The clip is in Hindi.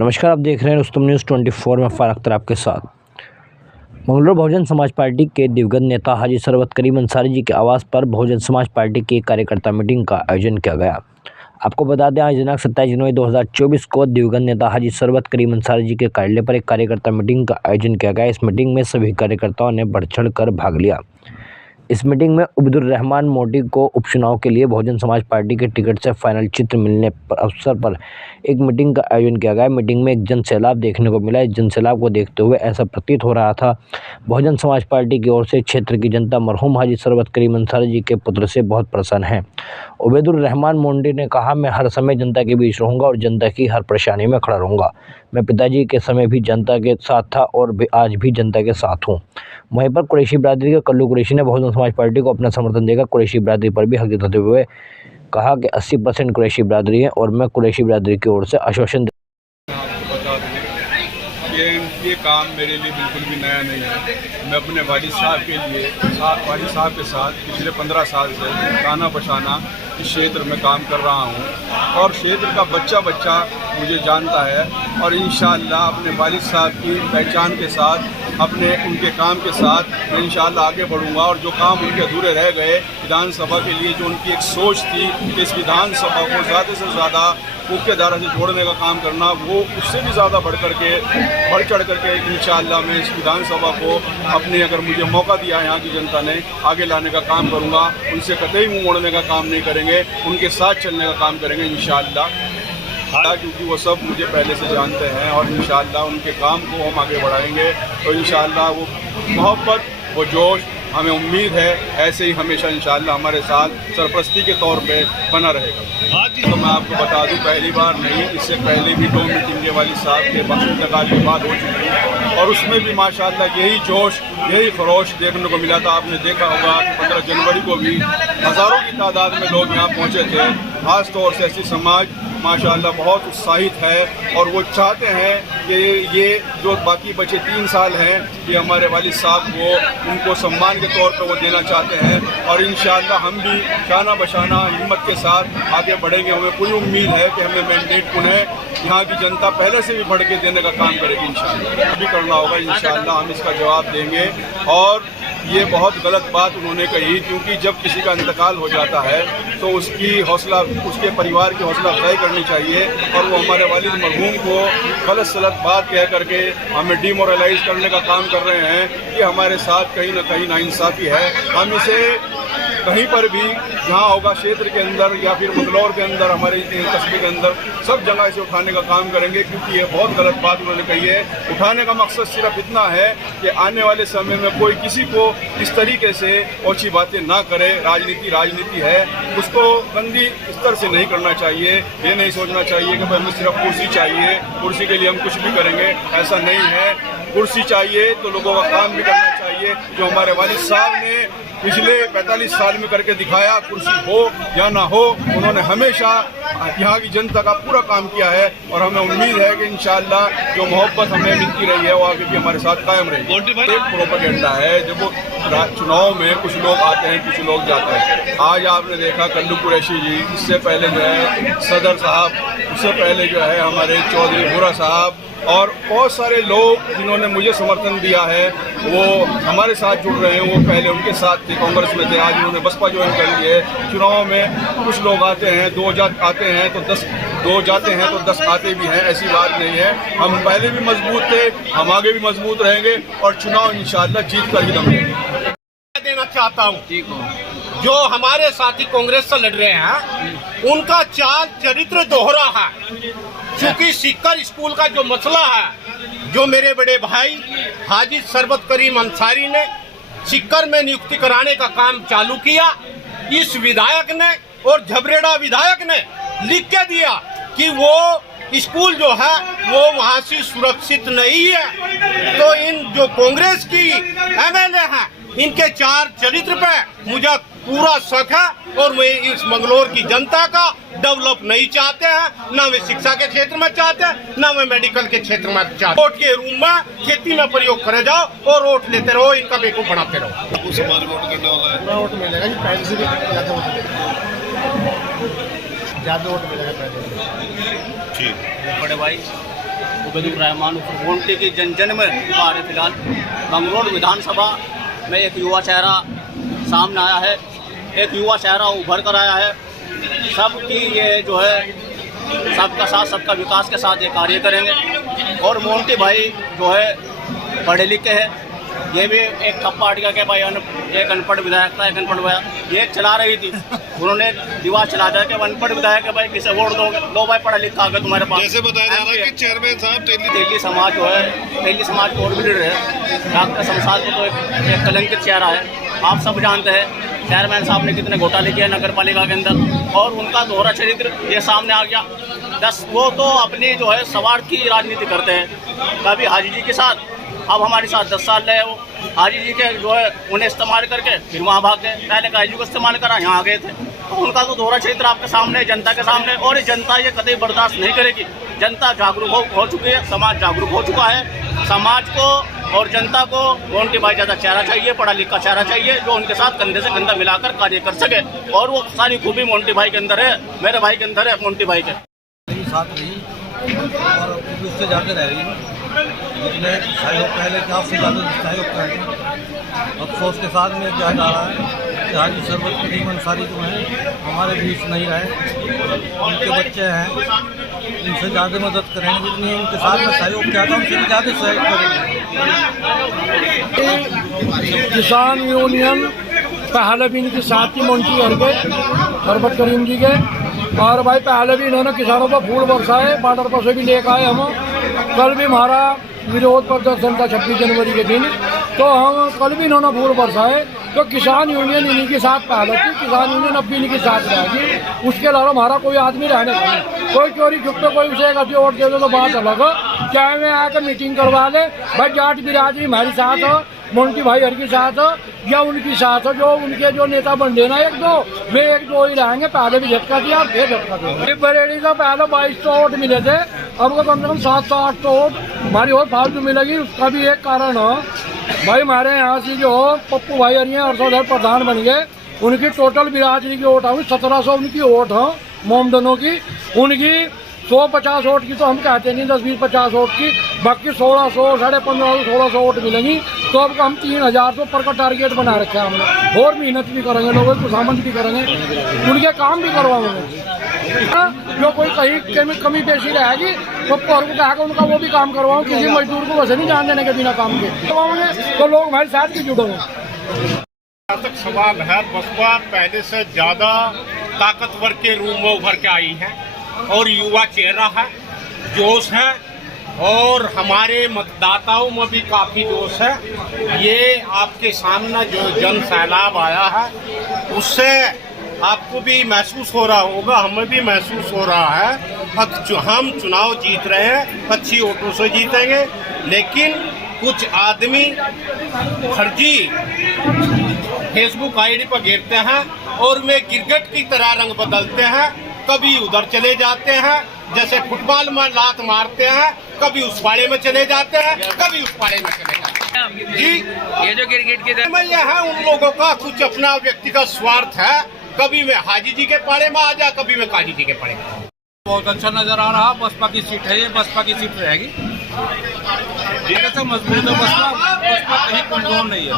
नमस्कार, आप देख रहे हैं रुस्तम न्यूज़ 24 में फारूक अख्तर आपके साथ। मंगलवार बहुजन समाज पार्टी के दिवंगत नेता हाजी सरवत करीम अंसारी जी के आवास पर बहुजन समाज पार्टी की कार्यकर्ता मीटिंग का आयोजन किया गया। आपको बता दें, आज दिनांक 27 जनवरी 2024 को दिवंगत नेता हाजी सरवत करीम अंसारी जी के कार्यालय पर एक कार्यकर्ता मीटिंग का आयोजन किया गया। इस मीटिंग में सभी कार्यकर्ताओं ने बढ़ चढ़ कर भाग लिया। इस मीटिंग में उबैदुर्रहमान मोटी को उपचुनाव के लिए बहुजन समाज पार्टी के टिकट से फाइनल चित्र मिलने पर अवसर पर एक मीटिंग का आयोजन किया गया। मीटिंग में एक जन सैलाब देखने को मिला। इस जन सैलाब को देखते हुए ऐसा प्रतीत हो रहा था बहुजन समाज पार्टी की ओर से क्षेत्र की जनता मरहूम हाजी सरवत करीम अंसारी जी के पुत्र से बहुत प्रसन्न है। उबैदुर्रहमान मोटी ने कहा, मैं हर समय जनता के बीच रहूँगा और जनता की हर परेशानी में खड़ा रहूँगा। मैं पिताजी के समय भी जनता के साथ था और आज भी जनता के साथ हूँ। वहीं पर कुरैशी बिरादरी के कल्लू कुरैशी ने बहुजन समाज पार्टी को अपना समर्थन देकर कुरैशी बिरादरी पर भी हक जताते हुए कहा कि 80% कुरैशी बिरादरी है और मैं कुरैशी बिरादरी की ओर से आश्वासन ये काम मेरे लिए बिल्कुल भी नया नहीं है। मैं अपने वालिद साहब के साथ पिछले 15 साल से ताना बशाना इस क्षेत्र में काम कर रहा हूँ और क्षेत्र का बच्चा बच्चा मुझे जानता है और इंशाअल्लाह अपने वालिद साहब की पहचान के साथ उनके काम के साथ मैं इंशाअल्लाह आगे बढ़ूंगा। और जो काम उनके अधूरे रह गए विधानसभा के लिए, जो उनकी एक सोच थी कि इस विधानसभा को ज़्यादा से ज़्यादा मुख्य धारा से जोड़ने का काम करना, वो उससे भी ज़्यादा बढ़ चढ़ करके इंशाअल्लाह मैं इस विधानसभा को अपने, अगर मुझे मौका दिया यहाँ की जनता ने, आगे लाने का काम करूँगा। उनसे कतई मुँह मोड़ने का काम नहीं करेंगे, उनके साथ चलने का काम करेंगे इंशाअल्लाह, क्योंकि वो सब मुझे पहले से जानते हैं और इंशाअल्लाह उनके काम को हम आगे बढ़ाएंगे। तो इंशाअल्लाह वो मोहब्बत, वो जोश, हमें उम्मीद है ऐसे ही हमेशा इंशाअल्लाह हमारे साथ सरपरस्ती के तौर पे बना रहेगा। तो मैं आपको बता दूं, पहली बार नहीं, इससे पहले भी 2 मीटिंगें वाली साहब के इंतकाल के बाद हो चुकी है और उसमें भी माशाअल्लाह यही जोश, यही खरोश देखने को मिला था। आपने देखा होगा कि 15 जनवरी को भी हज़ारों की तादाद में लोग यहाँ पहुँचे थे। ख़ास तौर से ऐसी समाज माशाअल्लाह बहुत उत्साहित है और वो चाहते हैं कि ये जो बाकी बचे 3 साल हैं ये हमारे वालिद साहब को उनको सम्मान के तौर पर वो देना चाहते हैं और इंशाअल्लाह हम भी शाना बशाना हिम्मत के साथ आगे बढ़ेंगे। हमें पूरी उम्मीद है कि हमें मैंडेट पुनः यहाँ की जनता पहले से भी बढ़ के देने का काम करेगी। इंशाअल्लाह भी करना होगा, इंशाअल्लाह हम इसका जवाब देंगे। और ये बहुत गलत बात उन्होंने कही, क्योंकि जब किसी का इंतकाल हो जाता है तो उसके परिवार की हौसला अफजाई करनी चाहिए और वो हमारे वालिद मरहूम को गलत सलत बात कह करके हमें डिमोरलाइज करने का काम कर रहे हैं। ये हमारे साथ कहीं ना कहीं नाइंसाफ़ी है। हम इसे कहीं पर भी जहाँ होगा क्षेत्र के अंदर या फिर मंगलौर के अंदर, हमारे कस्बे के अंदर, सब जगह इसे उठाने का काम करेंगे, क्योंकि ये बहुत गलत बात उन्होंने कही है। उठाने का मकसद सिर्फ इतना है कि आने वाले समय में कोई किसी को इस तरीके से ओछी बातें ना करे। राजनीति है, उसको गंदी स्तर से नहीं करना चाहिए। ये नहीं सोचना चाहिए कि हमें सिर्फ कुर्सी चाहिए, कुर्सी के लिए हम कुछ भी करेंगे, ऐसा नहीं है। कुर्सी चाहिए तो लोगों का काम भी करना चाहिए, जो हमारे वालिद साहब ने पिछले 45 साल में करके दिखाया। कुर्सी हो या ना हो, उन्होंने हमेशा यहाँ की जनता का पूरा काम किया है और हमें उम्मीद है कि इंशाअल्लाह जो मोहब्बत हमें मिलती रही है वो आगे भी हमारे साथ कायम रहेगी। एक प्रोपेगेंडा है, जब वो चुनाव में कुछ लोग आते हैं, कुछ लोग जाते हैं। आज आपने देखा कल्लू कुरैशी जी, इससे पहले जो है सदर साहब, उससे पहले जो है हमारे चौधरी भूरा साहब और बहुत सारे लोग जिन्होंने मुझे समर्थन दिया है वो हमारे साथ जुड़ रहे हैं। वो पहले उनके साथ थे, कांग्रेस में थे, आज उन्होंने बसपा ज्वाइन कर ली है। चुनाव में कुछ लोग आते हैं, 2 आते हैं तो 10, 2 जाते हैं तो 10 आते भी हैं, ऐसी बात नहीं है। हम पहले भी मजबूत थे, हम आगे भी मजबूत रहेंगे और चुनाव इंशाअल्लाह जीत कर ही दम लेंगे। देना चाहता हूँ, जो हमारे साथी कांग्रेस से लड़ रहे हैं उनका चाल चरित्र दोहरा है। क्योंकि सिक्कर स्कूल का जो मसला है, जो मेरे बड़े भाई हाजी सरवत करीम अंसारी ने सिक्कर में नियुक्ति कराने का काम चालू किया, इस विधायक ने और झबरेड़ा विधायक ने लिख के दिया कि वो स्कूल जो है वो वहाँ से सुरक्षित नहीं है। तो इन जो कांग्रेस की एमएलए हैं, इनके चार चरित्र पे मुझे पूरा शक है और वे इस मंगलौर की जनता का डेवलप नहीं चाहते हैं, ना वे शिक्षा के क्षेत्र में चाहते हैं, ना वे मेडिकल के क्षेत्र में चाहते हैं। वोट के रूम में खेती में प्रयोग करे जाओ और वोट लेते रहो, इनका बेवकूफ बनाते रहो। उस समाज वोट करने वाला है, वोट मिलेगा जी, पहले से भी ज़्यादा वोट मिलेगा पहले। ठीक बड़े भाई उबैदुर रहमान मोन्टी की जन जन में आ रहे। फिलहाल मंगरोल विधानसभा में एक युवा चेहरा सामने आया है, एक युवा चेहरा उभर कर आया है। सबकी ये जो है सबका साथ सबका विकास के साथ ये कार्य करेंगे। और मोन्टी भाई जो है पढ़े लिखे हैं, ये भी एक ठप्पा अटका के भाई एक अनपढ़ विधायक था, एक अनपढ़ विधायक ये चला रही थी, उन्होंने दीवार चला दिया कि अनपढ़ विधायक है भाई किसे वोट दोगे, लो भाई पढ़ा लिखा आगे तुम्हारे पास। जैसे बताया जा रहा है कि चेयरमैन साहब तेली समाज जो है, तेली समाज के और भी लीडर है, डॉक्टर शमशाद को तो एक कलंकित चेहरा है। आप सब जानते हैं चेयरमैन साहब ने कितने घोटाले किए नगर पालिका के अंदर, और उनका दोहरा चरित्र ये सामने आ गया। वो तो अपनी जो है स्वार्थ की राजनीति करते हैं, कभी हाजी जी के साथ, अब हमारे साथ 10 साल रहे वो हाजी जी के जो है उन्हें इस्तेमाल करके फिर वहाँ भाग गए, पहले काजू को इस्तेमाल करा यहाँ आ गए थे। तो उनका तो दोहरा चरित्र आपके सामने, जनता के सामने, और ये जनता ये कतई बर्दाश्त नहीं करेगी। जनता जागरूक हो चुकी है, समाज जागरूक हो चुका है। समाज को और जनता को मोन्टी भाई ज़्यादा चेहरा चाहिए, पढ़ा लिखा चेहरा चाहिए, जो उनके साथ कंधे से कंधा मिलाकर कार्य कर सके। और वो सारी खूबी मोन्टी भाई के अंदर है, मेरे भाई के अंदर है, मोन्टी भाई के साथ रही और उससे जाकर रह रही जितने सहयोग पहले क्या उससे ज़्यादा सहयोग करें। अफसोस के साथ में क्या जा रहा है कि हाजी शरबत करीम अंसारी जो हैं हमारे बीच नहीं रहे, उनके बच्चे हैं, उनसे ज़्यादा मदद करेंगे, जितनी उनके साथ में सहयोग किया था उनसे भी ज़्यादा सहयोग करेंगे। किसान यूनियन पहले भी इनके साथ ही मोन्टी हरगे शरबत करीम जी के, और भाई पहले भी इन्होंने किसानों पर फूल बरसाए, बॉर्डर पर से भी लेकर आए हम। कल भी हमारा विरोध प्रदर्शन था 26 जनवरी के दिन, तो हम कल भी इन्होंने फूल बरसाए। तो किसान यूनियन इन्हीं के साथ पहले थी, किसान यूनियन अब भी इन्हीं के साथ रहेगी। उसके अलावा हमारा कोई आदमी रहने का नहीं, कोई चोरी छुपे कोई उसे एक वोट दे दो तो बात अलग हो, चाहे मैं आकर मीटिंग करवा ले, भाई जाट बिरादरी हमारे साथ हो, मोन्टी भाई हर के साथ हो या उनकी साथ हो, जो उनके जो नेता बन देना एक दो, वे एक दो ही रहेंगे। पहले भी झटका दिया और फिर झटका दिया। बरेली का पहले 2200 वोट मिले थे, अब को कम से कम 700-800 वोट हमारी और फालतू मिलेगी। उसका भी एक कारण हो भाई, हमारे यहाँ से जो पप्पू भाई हरिया हर्षोधर प्रधान बन गए, उनकी टोटल बिरादरी की वोट हुई 1700 उनकी वोट हो मोमदनों की, उनकी 150 वोट की तो हम कहते नहीं, 10-20-50 वोट की, बाकी 1600 1550 1600 वोट मिलेंगी। तो अब हम 3000 से ऊपर का टारगेट बना रखा है हमने, और मेहनत भी करेंगे, लोगों को खुशामद भी करेंगे, उनके काम भी करवाएंगे। जो कोई कहीं कमी पेशी रहेगी तो और को कहा उनका वो भी काम करवाऊँ, किसी मजदूर को वैसे नहीं जान देने के बिना काम के करवाओगे, तो लोग हमारे साथ भी जुड़ेंगे। तक सवाल है, बसपा पहले से ज़्यादा ताकतवर के रूप में उभर के आई है और युवा चेहरा है, जोश है, और हमारे मतदाताओं में भी काफ़ी जोश है। ये आपके सामने जो जन सैलाब आया है उससे आपको भी महसूस हो रहा होगा, हमें भी महसूस हो रहा है। हम चुनाव जीत रहे हैं, अच्छी वोटों से जीतेंगे, लेकिन कुछ आदमी फर्जी फेसबुक आईडी पर गिरते हैं और वे गिरगिट की तरह रंग बदलते हैं, कभी उधर चले जाते हैं, जैसे फुटबॉल में लात मारते हैं, कभी उस पाड़े में चले जाते हैं, कभी उस पाड़े में चले जाते हैं। जी ये जो गिरगिट की में यह है, उन लोगों का कुछ अपना व्यक्तिगत स्वार्थ है, कभी मैं हाजी जी के पाड़े में आ जा, कभी मैं काजी जी के पाड़े में। बहुत अच्छा नजर आ रहा, बसपा की सीट है, ये बसपा की सीट रहेगी, मजबूत है बसपा, बसपा कहीं कमजोर नहीं है।